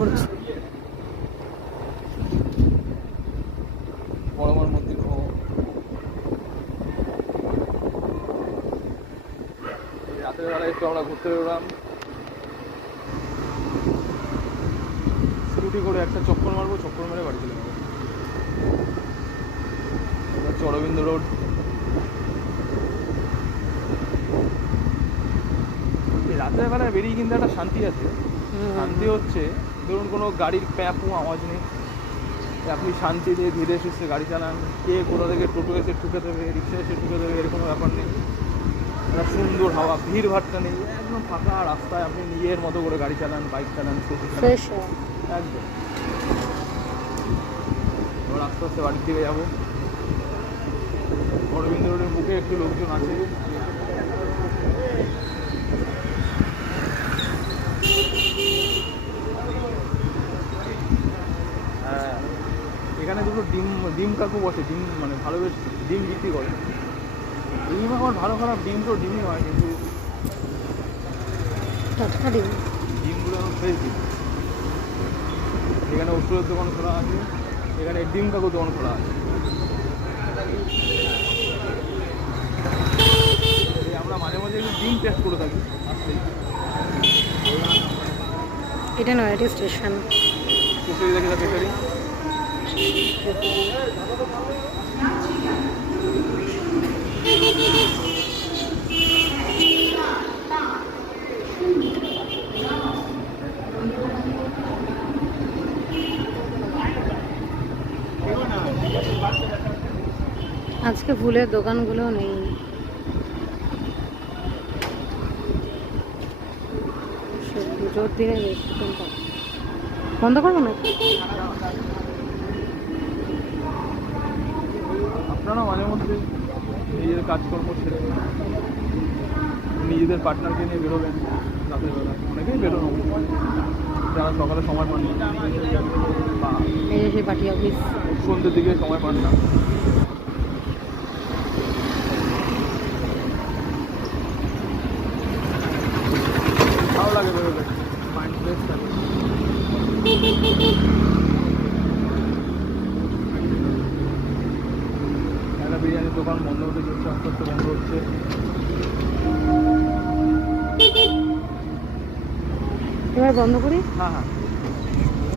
করছে। বড়মার মন্দির রাতের বেলা একটু আমরা ঘুরতে বেরোলাম, স্কুটি করে একটা চক্কর মারবো, চক্কর মেরে বাড়ি চলে যাবো। অরবিন্দ রোড। রাতের বেলায় বেরিয়ে কিন্তু একটা শান্তি আছে। শান্তি হচ্ছে ধরুন কোনো গাড়ির প্যাপু আওয়াজ নেই, আপনি শান্তিতে ধীরে সুস্থে গাড়ি চালান, কে কোথা থেকে টোটো এসে ঠুকে দেবে, রিক্সা এসে ঠুকে দেবে, এর কোনো ব্যাপার নেই। একটা সুন্দর হাওয়া, ভিড় ভাট্টা নেই, একদম ফাঁকা রাস্তায় আপনি নিজের মতো করে গাড়ি চালান, বাইক চালান, স্কুটি চালান, একদম। এবার আস্তে আস্তে বাড়ির দিকে যাবো। অরবিন্দ রোডের বুকে একটু লোকজন আছে। হ্যাঁ, এখানে দুটো ডিম কাকু বসে, ডিম মানে ভালো বেশ ডিম বিক্রি করে। ডিম আমার ভালো খারাপ ডিম তো ডিমই হয়, কিন্তু ডিমগুলো আমার ফ্রেশ ডিম। এখানে ওষুধের দোকান খোলা আছে, এখানে ডিম কাকু দোকান খোলা আছে। আমরা মাঝে মাঝে একটু ডিম টেস্ট করে থাকি। এটা নয়াটি স্টেশন। কুচুরি দেখি পেশারি। আজকে ফুলের দোকানগুলো নেই। পুজোর দিনে বন্ধ করবো না। আপনারা মাঝে মধ্যে নিজেদের কাজকর্ম ছেড়ে নিজেদের পার্টনারকে নিয়ে বেরোবেন রাতের বেলা। অনেকেই বেরোনো, যারা সকালে সময় পান না, বা পার্টি অফিস সন্ধ্যের দিকে সময় পান না। ভালো লাগে বেরোবে, মাইন্ড ফ্রেশ থাকে। একটা বিরিয়ানির দোকান বন্ধ হতে চলছে, আস্তে আস্তে বন্ধ হচ্ছে। এবার বন্ধ করি। হ্যাঁ হ্যাঁ।